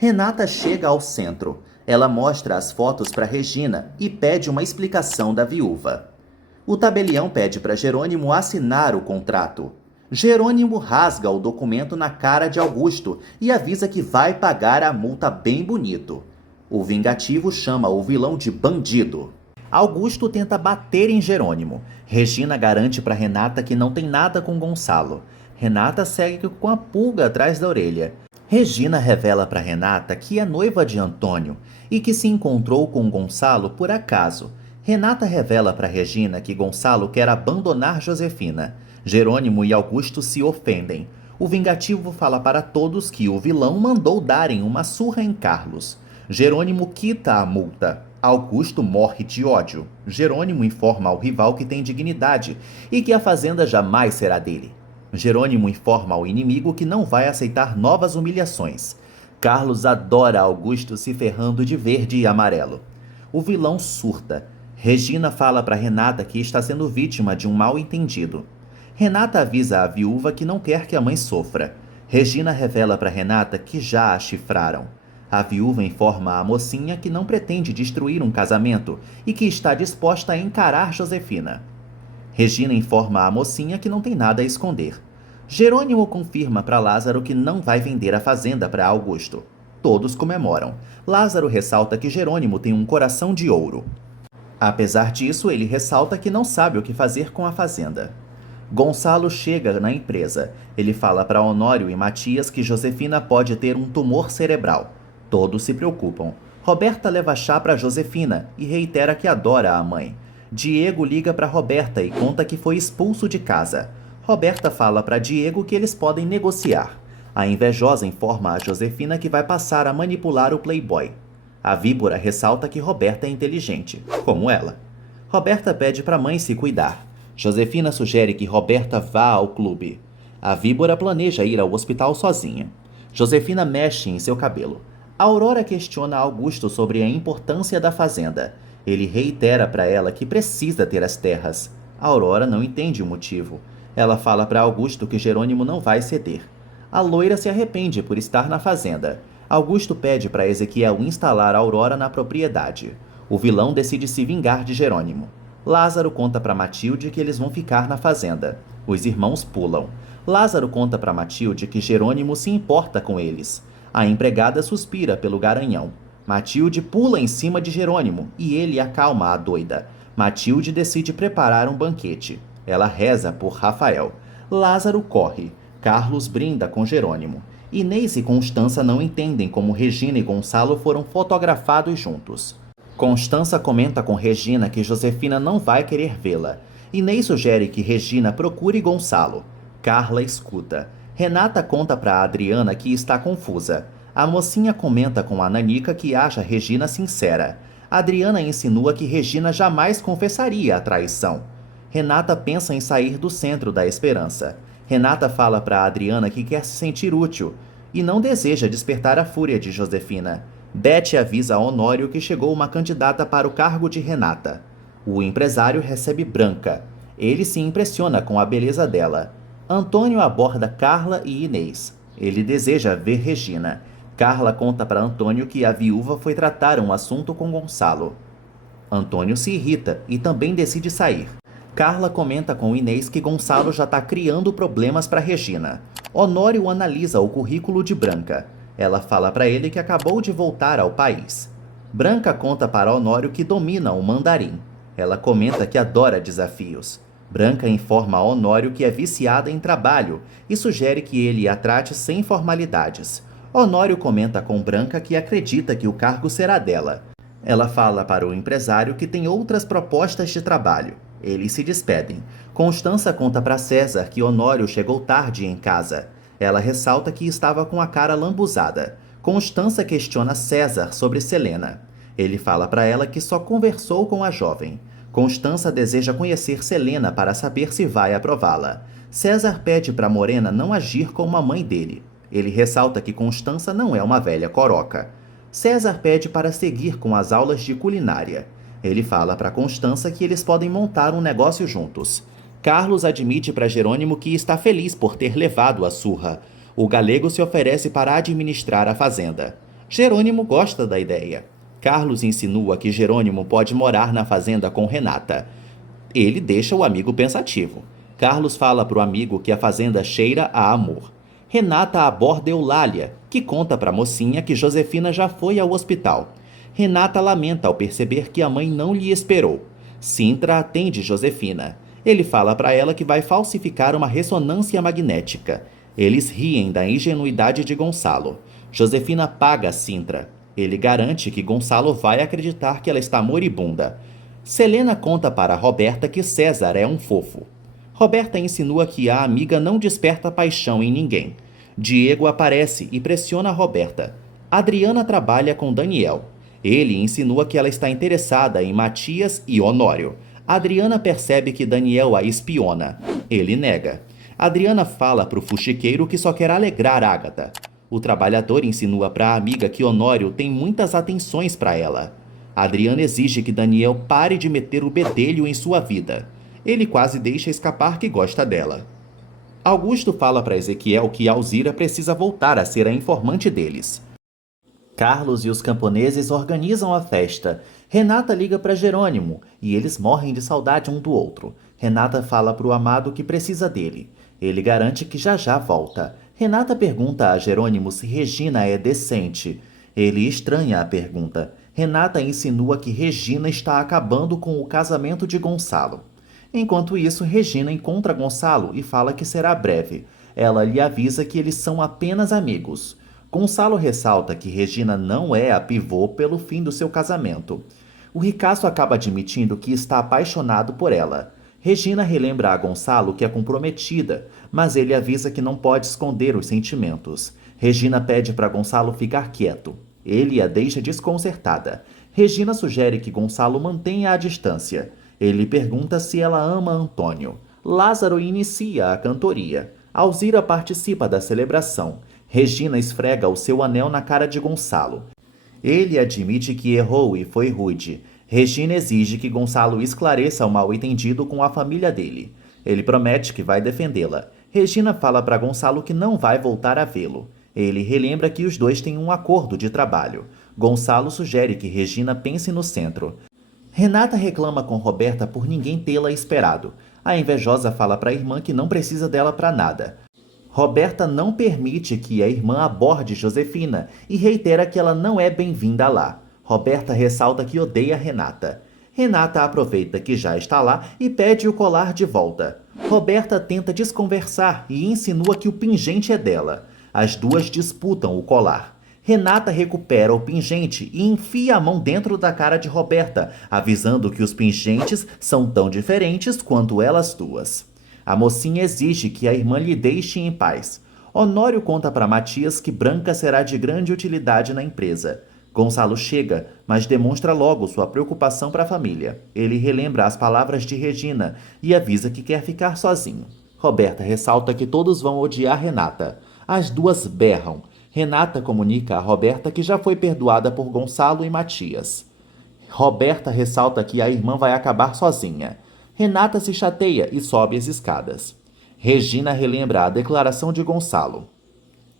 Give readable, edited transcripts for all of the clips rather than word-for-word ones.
Renata chega ao centro. Ela mostra as fotos para Regina e pede uma explicação da viúva. O tabelião pede para Jerônimo assinar o contrato. Jerônimo rasga o documento na cara de Augusto e avisa que vai pagar a multa bem bonito. O vingativo chama o vilão de bandido. Augusto tenta bater em Jerônimo. Regina garante para Renata que não tem nada com Gonçalo. Renata segue com a pulga atrás da orelha. Regina revela para Renata que é noiva de Antônio e que se encontrou com Gonçalo por acaso. Renata revela para Regina que Gonçalo quer abandonar Josefina. Jerônimo e Augusto se ofendem. O vingativo fala para todos que o vilão mandou darem uma surra em Carlos. Jerônimo quita a multa. Augusto morre de ódio. Jerônimo informa ao rival que tem dignidade e que a fazenda jamais será dele. Jerônimo informa ao inimigo que não vai aceitar novas humilhações. Carlos adora Augusto se ferrando de verde e amarelo. O vilão surta. Regina fala para Renata que está sendo vítima de um mal-entendido. Renata avisa a viúva que não quer que a mãe sofra. Regina revela para Renata que já a chifraram. A viúva informa a mocinha que não pretende destruir um casamento e que está disposta a encarar Josefina. Regina informa a mocinha que não tem nada a esconder. Jerônimo confirma para Lázaro que não vai vender a fazenda para Augusto. Todos comemoram. Lázaro ressalta que Jerônimo tem um coração de ouro. Apesar disso, ele ressalta que não sabe o que fazer com a fazenda. Gonçalo chega na empresa. Ele fala para Honório e Matias que Josefina pode ter um tumor cerebral. Todos se preocupam. Roberta leva chá para Josefina e reitera que adora a mãe. Diego liga para Roberta e conta que foi expulso de casa. Roberta fala para Diego que eles podem negociar. A invejosa informa a Josefina que vai passar a manipular o playboy. A víbora ressalta que Roberta é inteligente, como ela. Roberta pede para a mãe se cuidar. Josefina sugere que Roberta vá ao clube. A víbora planeja ir ao hospital sozinha. Josefina mexe em seu cabelo. Aurora questiona Augusto sobre a importância da fazenda. Ele reitera para ela que precisa ter as terras. Aurora não entende o motivo. Ela fala para Augusto que Jerônimo não vai ceder. A loira se arrepende por estar na fazenda. Augusto pede para Ezequiel instalar Aurora na propriedade. O vilão decide se vingar de Jerônimo. Lázaro conta para Matilde que eles vão ficar na fazenda. Os irmãos pulam. Lázaro conta para Matilde que Jerônimo se importa com eles. A empregada suspira pelo garanhão. Matilde pula em cima de Jerônimo e ele acalma a doida. Matilde decide preparar um banquete. Ela reza por Rafael. Lázaro corre. Carlos brinda com Jerônimo. Inês e Constança não entendem como Regina e Gonçalo foram fotografados juntos. Constança comenta com Regina que Josefina não vai querer vê-la. Inês sugere que Regina procure Gonçalo. Carla escuta. Renata conta para Adriana que está confusa. A mocinha comenta com a Nanica que acha Regina sincera. Adriana insinua que Regina jamais confessaria a traição. Renata pensa em sair do centro da esperança. Renata fala para Adriana que quer se sentir útil e não deseja despertar a fúria de Josefina. Beth avisa a Honório que chegou uma candidata para o cargo de Renata. O empresário recebe Branca. Ele se impressiona com a beleza dela. Antônio aborda Carla e Inês. Ele deseja ver Regina. Carla conta para Antônio que a viúva foi tratar um assunto com Gonçalo. Antônio se irrita e também decide sair. Carla comenta com Inês que Gonçalo já está criando problemas para Regina. Honório analisa o currículo de Branca. Ela fala para ele que acabou de voltar ao país. Branca conta para Honório que domina o mandarim. Ela comenta que adora desafios. Branca informa a Honório que é viciada em trabalho e sugere que ele a trate sem formalidades. Honório comenta com Branca que acredita que o cargo será dela. Ela fala para o empresário que tem outras propostas de trabalho. Eles se despedem. Constança conta para César que Honório chegou tarde em casa. Ela ressalta que estava com a cara lambuzada. Constança questiona César sobre Selena. Ele fala para ela que só conversou com a jovem. Constança deseja conhecer Selena para saber se vai aprová-la. César pede para Morena não agir como a mãe dele. Ele ressalta que Constança não é uma velha coroca. César pede para seguir com as aulas de culinária. Ele fala para Constança que eles podem montar um negócio juntos. Carlos admite para Jerônimo que está feliz por ter levado a surra. O galego se oferece para administrar a fazenda. Jerônimo gosta da ideia. Carlos insinua que Jerônimo pode morar na fazenda com Renata. Ele deixa o amigo pensativo. Carlos fala para o amigo que a fazenda cheira a amor. Renata aborda Eulália, que conta para a mocinha que Josefina já foi ao hospital. Renata lamenta ao perceber que a mãe não lhe esperou. Sintra atende Josefina. Ele fala para ela que vai falsificar uma ressonância magnética. Eles riem da ingenuidade de Gonçalo. Josefina paga Sintra. Ele garante que Gonçalo vai acreditar que ela está moribunda. Selena conta para Roberta que César é um fofo. Roberta insinua que a amiga não desperta paixão em ninguém. Diego aparece e pressiona Roberta. Adriana trabalha com Daniel. Ele insinua que ela está interessada em Matias e Honório. Adriana percebe que Daniel a espiona. Ele nega. Adriana fala para o fuxiqueiro que só quer alegrar Ágata. O trabalhador insinua para a amiga que Honório tem muitas atenções para ela. Adriana exige que Daniel pare de meter o bedelho em sua vida. Ele quase deixa escapar que gosta dela. Augusto fala para Ezequiel que Alzira precisa voltar a ser a informante deles. Carlos e os camponeses organizam a festa. Renata liga para Jerônimo e eles morrem de saudade um do outro. Renata fala para o amado que precisa dele. Ele garante que já volta. Renata pergunta a Jerônimo se Regina é decente. Ele estranha a pergunta. Renata insinua que Regina está acabando com o casamento de Gonçalo. Enquanto isso, Regina encontra Gonçalo e fala que será breve. Ela lhe avisa que eles são apenas amigos. Gonçalo ressalta que Regina não é a pivô pelo fim do seu casamento. O ricaço acaba admitindo que está apaixonado por ela. Regina relembra a Gonçalo que é comprometida, mas ele avisa que não pode esconder os sentimentos. Regina pede para Gonçalo ficar quieto. Ele a deixa desconcertada. Regina sugere que Gonçalo mantenha a distância. Ele pergunta se ela ama Antônio. Lázaro inicia a cantoria. Alzira participa da celebração. Regina esfrega o seu anel na cara de Gonçalo. Ele admite que errou e foi rude. Regina exige que Gonçalo esclareça o mal-entendido com a família dele. Ele promete que vai defendê-la. Regina fala para Gonçalo que não vai voltar a vê-lo. Ele relembra que os dois têm um acordo de trabalho. Gonçalo sugere que Regina pense no centro. Renata reclama com Roberta por ninguém tê-la esperado. A invejosa fala para a irmã que não precisa dela para nada. Roberta não permite que a irmã aborde Josefina e reitera que ela não é bem-vinda lá. Roberta ressalta que odeia Renata. Renata aproveita que já está lá e pede o colar de volta. Roberta tenta desconversar e insinua que o pingente é dela. As duas disputam o colar. Renata recupera o pingente e enfia a mão dentro da cara de Roberta, avisando que os pingentes são tão diferentes quanto elas duas. A mocinha exige que a irmã lhe deixe em paz. Honório conta para Matias que Branca será de grande utilidade na empresa. Gonçalo chega, mas demonstra logo sua preocupação para a família. Ele relembra as palavras de Regina e avisa que quer ficar sozinho. Roberta ressalta que todos vão odiar Renata. As duas berram. Renata comunica a Roberta que já foi perdoada por Gonçalo e Matias. Roberta ressalta que a irmã vai acabar sozinha. Renata se chateia e sobe as escadas. Regina relembra a declaração de Gonçalo.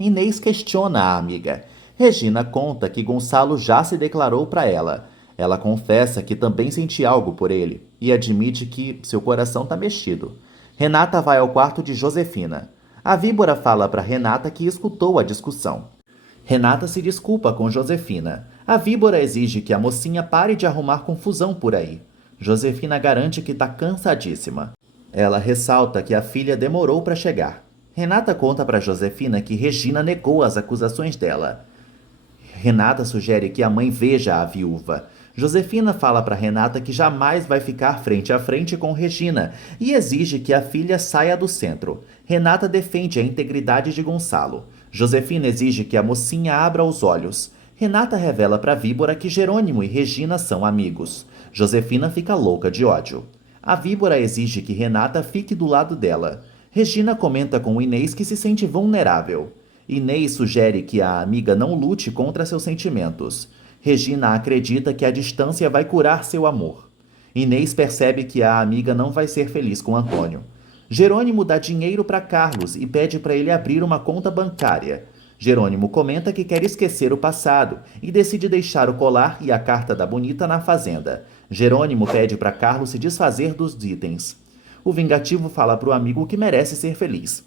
Inês questiona a amiga. Regina conta que Gonçalo já se declarou para ela. Ela confessa que também sente algo por ele e admite que seu coração está mexido. Renata vai ao quarto de Josefina. A víbora fala para Renata que escutou a discussão. Renata se desculpa com Josefina. A víbora exige que a mocinha pare de arrumar confusão por aí. Josefina garante que está cansadíssima. Ela ressalta que a filha demorou para chegar. Renata conta para Josefina que Regina negou as acusações dela. Renata sugere que a mãe veja a viúva. Josefina fala para Renata que jamais vai ficar frente a frente com Regina e exige que a filha saia do centro. Renata defende a integridade de Gonçalo. Josefina exige que a mocinha abra os olhos. Renata revela para a víbora que Jerônimo e Regina são amigos. Josefina fica louca de ódio. A víbora exige que Renata fique do lado dela. Regina comenta com Inês que se sente vulnerável. Inês sugere que a amiga não lute contra seus sentimentos. Regina acredita que a distância vai curar seu amor. Inês percebe que a amiga não vai ser feliz com Antônio. Jerônimo dá dinheiro para Carlos e pede para ele abrir uma conta bancária. Jerônimo comenta que quer esquecer o passado e decide deixar o colar e a carta da bonita na fazenda. Jerônimo pede para Carlos se desfazer dos itens. O vingativo fala para o amigo que merece ser feliz.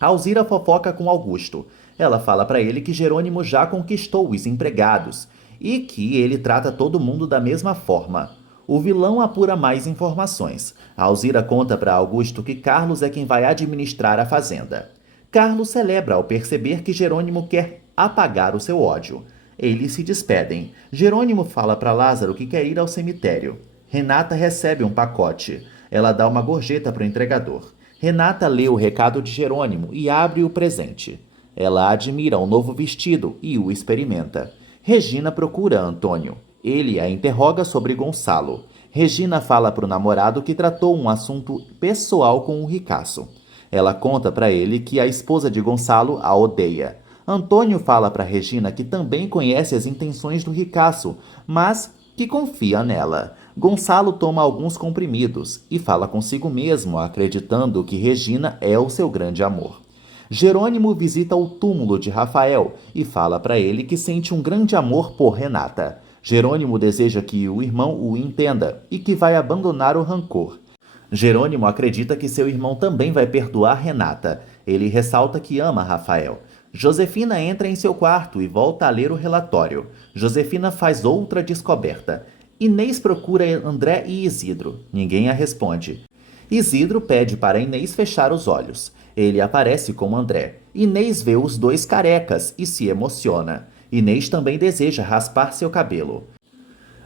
Alzira fofoca com Augusto. Ela fala para ele que Jerônimo já conquistou os empregados e que ele trata todo mundo da mesma forma. O vilão apura mais informações. Alzira conta para Augusto que Carlos é quem vai administrar a fazenda. Carlos celebra ao perceber que Jerônimo quer apagar o seu ódio. Eles se despedem. Jerônimo fala para Lázaro que quer ir ao cemitério. Renata recebe um pacote. Ela dá uma gorjeta para o entregador. Renata lê o recado de Jerônimo e abre o presente. Ela admira o novo vestido e o experimenta. Regina procura Antônio. Ele a interroga sobre Gonçalo. Regina fala para o namorado que tratou um assunto pessoal com o ricaço. Ela conta para ele que a esposa de Gonçalo a odeia. Antônio fala para Regina que também conhece as intenções do ricaço, mas que confia nela. Gonçalo toma alguns comprimidos e fala consigo mesmo, acreditando que Regina é o seu grande amor. Jerônimo visita o túmulo de Rafael e fala para ele que sente um grande amor por Renata. Jerônimo deseja que o irmão o entenda e que vai abandonar o rancor. Jerônimo acredita que seu irmão também vai perdoar Renata. Ele ressalta que ama Rafael. Josefina entra em seu quarto e volta a ler o relatório. Josefina faz outra descoberta. Inês procura André e Isidro. Ninguém a responde. Isidro pede para Inês fechar os olhos. Ele aparece com André. Inês vê os dois carecas e se emociona. Inês também deseja raspar seu cabelo.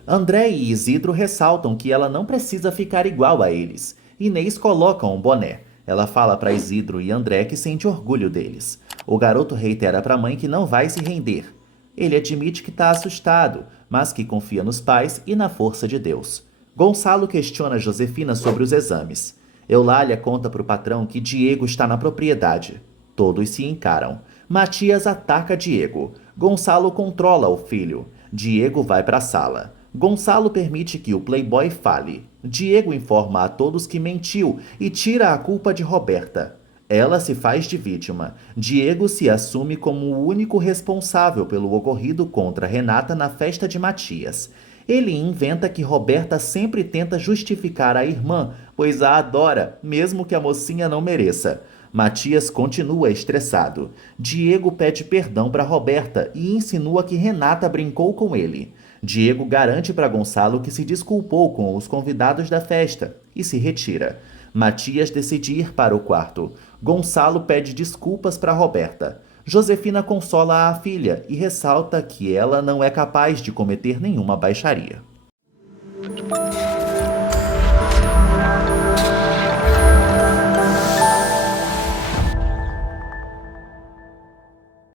André e Isidro ressaltam que ela não precisa ficar igual a eles. Inês coloca um boné. Ela fala para Isidro e André que sente orgulho deles. O garoto reitera para a mãe que não vai se render. Ele admite que está assustado, mas que confia nos pais e na força de Deus. Gonçalo questiona Josefina sobre os exames. Eulália conta para o patrão que Diego está na propriedade. Todos se encaram. Matias ataca Diego. Gonçalo controla o filho. Diego vai para a sala. Gonçalo permite que o playboy fale. Diego informa a todos que mentiu e tira a culpa de Roberta. Ela se faz de vítima. Diego se assume como o único responsável pelo ocorrido contra Renata na festa de Matias. Ele inventa que Roberta sempre tenta justificar a irmã, pois a adora, mesmo que a mocinha não mereça. Matias continua estressado. Diego pede perdão para Roberta e insinua que Renata brincou com ele. Diego garante para Gonçalo que se desculpou com os convidados da festa e se retira. Matias decide ir para o quarto. Gonçalo pede desculpas para Roberta. Josefina consola a filha e ressalta que ela não é capaz de cometer nenhuma baixaria.